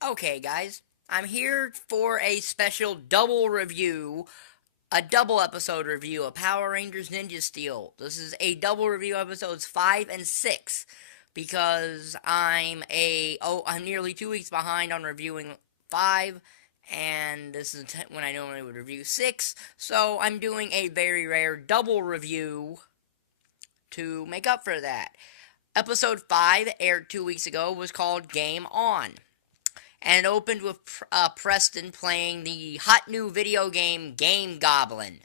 Okay, guys, I'm here for a special double review, a double episode review of Power Rangers Ninja Steel. This is a double review episodes 5 and 6 because I'm nearly 2 weeks behind on reviewing 5 and this is when I normally would review 6, so I'm doing a very rare double review to make up for that. Episode 5 aired 2 weeks ago was called Game On and it opened with Preston playing the hot new video game Game Goblin.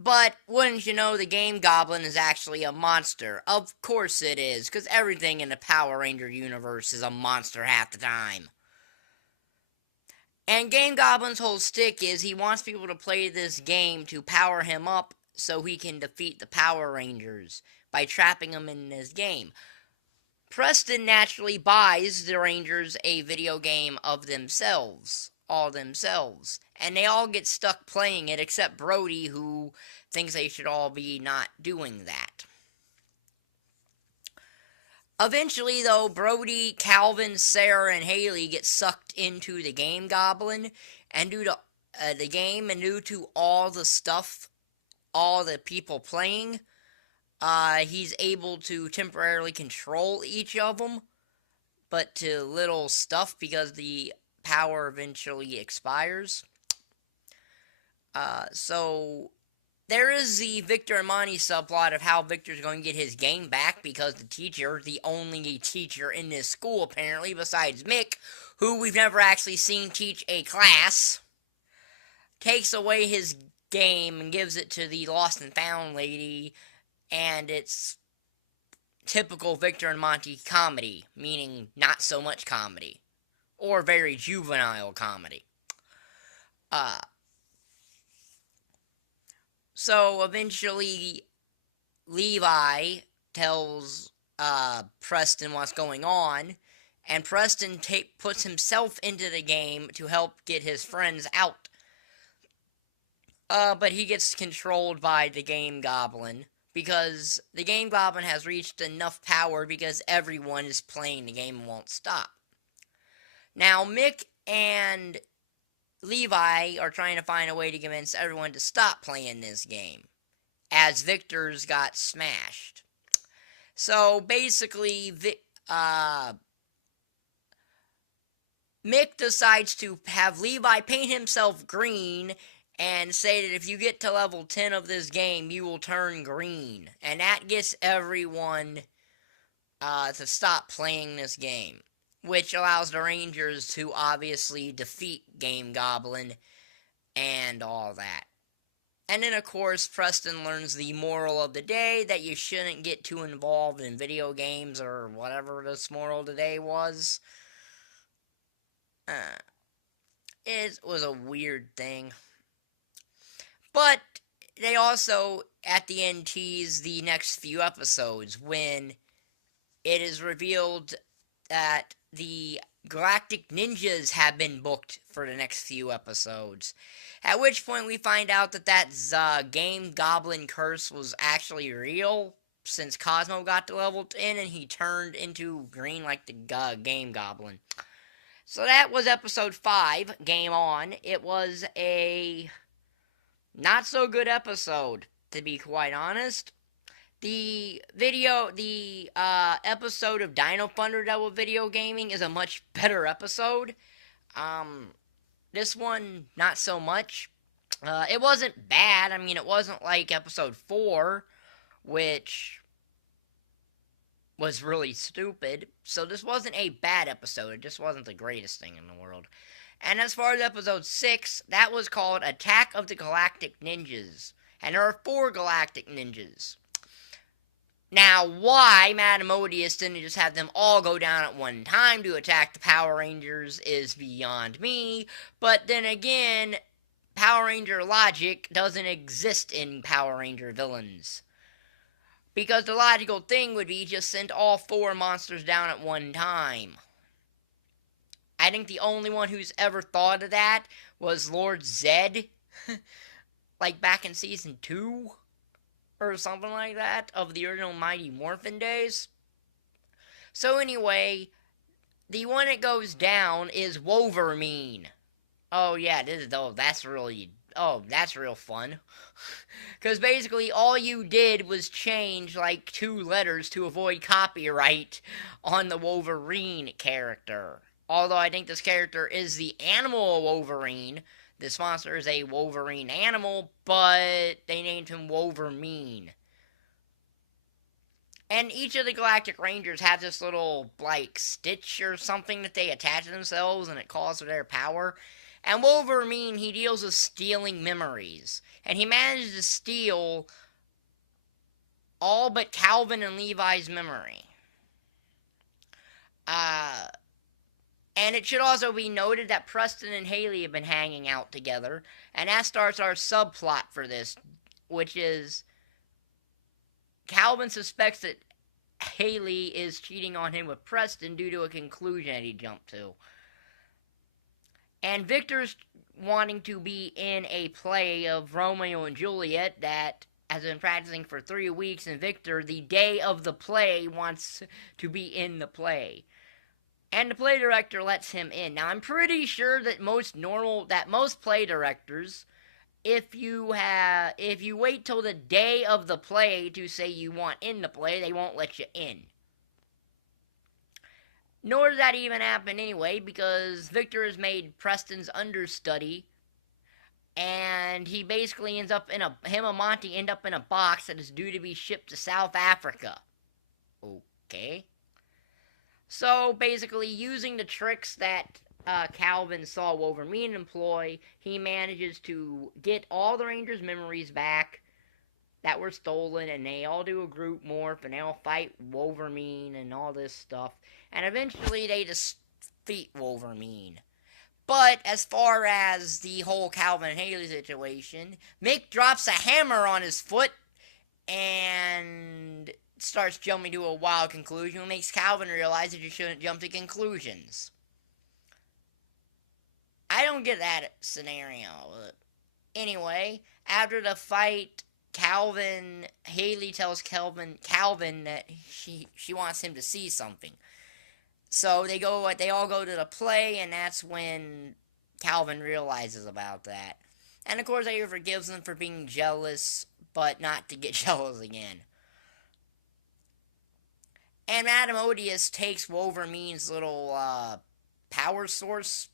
But wouldn't you know, the Game Goblin is actually a monster? Of course it is, because everything in the Power Ranger universe is a monster half the time. And Game Goblin's whole stick is he wants people to play this game to power him up so he can defeat the Power Rangers by trapping them in this game. Preston naturally buys the Rangers a video game of themselves, all themselves, and they all get stuck playing it except Brody, who thinks they should all be not doing that. Eventually, though, Brody, Calvin, Sarah, and Haley get sucked into the Game Goblin, and due to the game and due to all the stuff, all the people playing, he's able to temporarily control each of them, but to little stuff because the power eventually expires. So there is the Victor and Monty subplot of how Victor's going to get his game back because the teacher, the only teacher in this school apparently besides Mick, who we've never actually seen teach a class, takes away his game and gives it to the lost and found lady, and it's typical Victor and Monty comedy, meaning not so much comedy, or very juvenile comedy. Uh, so eventually, Levi tells Preston what's going on, and Preston puts himself into the game to help get his friends out. But he gets controlled by the Game Goblin because the Game Goblin has reached enough power because everyone is playing the game and won't stop. Now, Mick and Levi are trying to find a way to convince everyone to stop playing this game, as Victor's got smashed. So basically, Mick decides to have Levi paint himself green and say that if you get to level 10 of this game, you will turn green. And that gets everyone to stop playing this game, which allows the Rangers to obviously defeat Game Goblin and all that. And then, of course, Preston learns the moral of the day that you shouldn't get too involved in video games or whatever this moral of the day was. It was a weird thing. But they also, at the end, tease the next few episodes when it is revealed that the Galactic Ninjas have been booked for the next few episodes. At which point we find out that Game Goblin curse was actually real, since Cosmo got to level 10 and he turned into green like the Game Goblin. So that was episode 5, Game On. It was a not so good episode, to be quite honest. The episode of Dino Thunder that was video gaming is a much better episode. This one, not so much. It wasn't bad. I mean, it wasn't like episode 4, which was really stupid. So this wasn't a bad episode. It just wasn't the greatest thing in the world. And as far as episode 6, that was called Attack of the Galactic Ninjas. And there are 4 Galactic Ninjas. Now, why Madame Odious didn't just have them all go down at one time to attack the Power Rangers is beyond me. But then again, Power Ranger logic doesn't exist in Power Ranger villains. Because the logical thing would be just send all 4 monsters down at one time. I think the only one who's ever thought of that was Lord Zed. Like back in season 2 or something like that of the original Mighty Morphin days. So anyway, The one that goes down is Wolverine. Oh yeah, that's real fun. Because basically all you did was change like 2 letters to avoid copyright on the Wolverine character. Although I think this character is the animal Wolverine. This monster is a Wolverine animal, but they named him Wolverine. And each of the Galactic Rangers has this little, like, stitch or something that they attach to themselves, and it calls for their power. And Wolverine, he deals with stealing memories. And he manages to steal all but Calvin and Levi's memory. Uh, and it should also be noted that Preston and Haley have been hanging out together. And that starts our subplot for this, which is Calvin suspects that Haley is cheating on him with Preston due to a conclusion that he jumped to. And Victor's wanting to be in a play of Romeo and Juliet that has been practicing for 3 weeks, and Victor, the day of the play, wants to be in the play. And the play director lets him in. Now, I'm pretty sure that most play directors, if you wait till the day of the play to say you want in the play, they won't let you in. Nor does that even happen anyway, because Victor has made Preston's understudy, and he basically ends up him and Monty end up in a box that is due to be shipped to South Africa. Okay. So, basically, using the tricks that Calvin saw Wolverine employ, he manages to get all the Rangers' memories back that were stolen, and they all do a group morph, and they all fight Wolverine and all this stuff, and eventually they defeat Wolverine. But as far as the whole Calvin and Haley situation, Mick drops a hammer on his foot and starts jumping to a wild conclusion, which makes Calvin realize that you shouldn't jump to conclusions. I don't get that scenario. Anyway, after the fight, Haley tells Calvin that she wants him to see something. So they all go to the play, and that's when Calvin realizes about that. And of course, he forgives them for being jealous, but not to get jealous again. And Madame Odious takes Wolverine's little power source,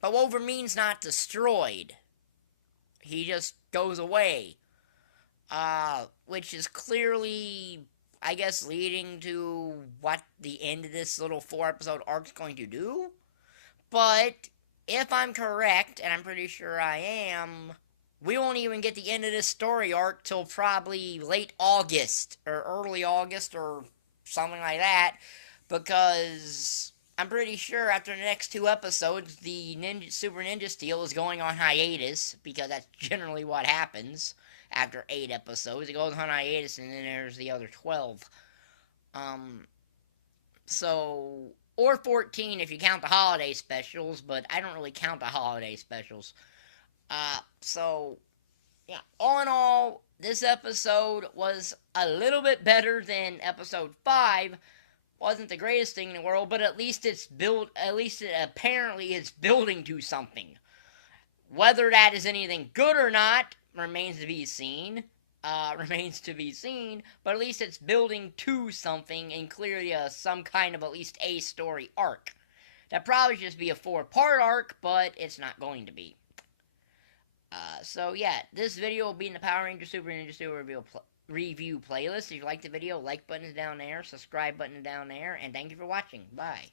but Wolverine's not destroyed. He just goes away. Which is clearly, I guess, leading to what the end of this little 4-episode arc is going to do. But if I'm correct, and I'm pretty sure I am, we won't even get the end of this story arc till probably late August, or early August, or something like that, because I'm pretty sure after the next 2 episodes, the Super Ninja Steel is going on hiatus, because that's generally what happens. After 8 episodes, it goes on hiatus, and then there's the other 12. Or 14 if you count the holiday specials, but I don't really count the holiday specials. Yeah, all in all, this episode was a little bit better than episode 5. Wasn't the greatest thing in the world, but at least it apparently is building to something. Whether that is anything good or not remains to be seen. But at least it's building to something, and clearly some kind of at least a story arc. That probably should just be a 4-part arc, but it's not going to be. So yeah, this video will be in the Power Ranger Super Ninja Steel review playlist. If you like the video, like button is down there, subscribe button is down there, and thank you for watching. Bye.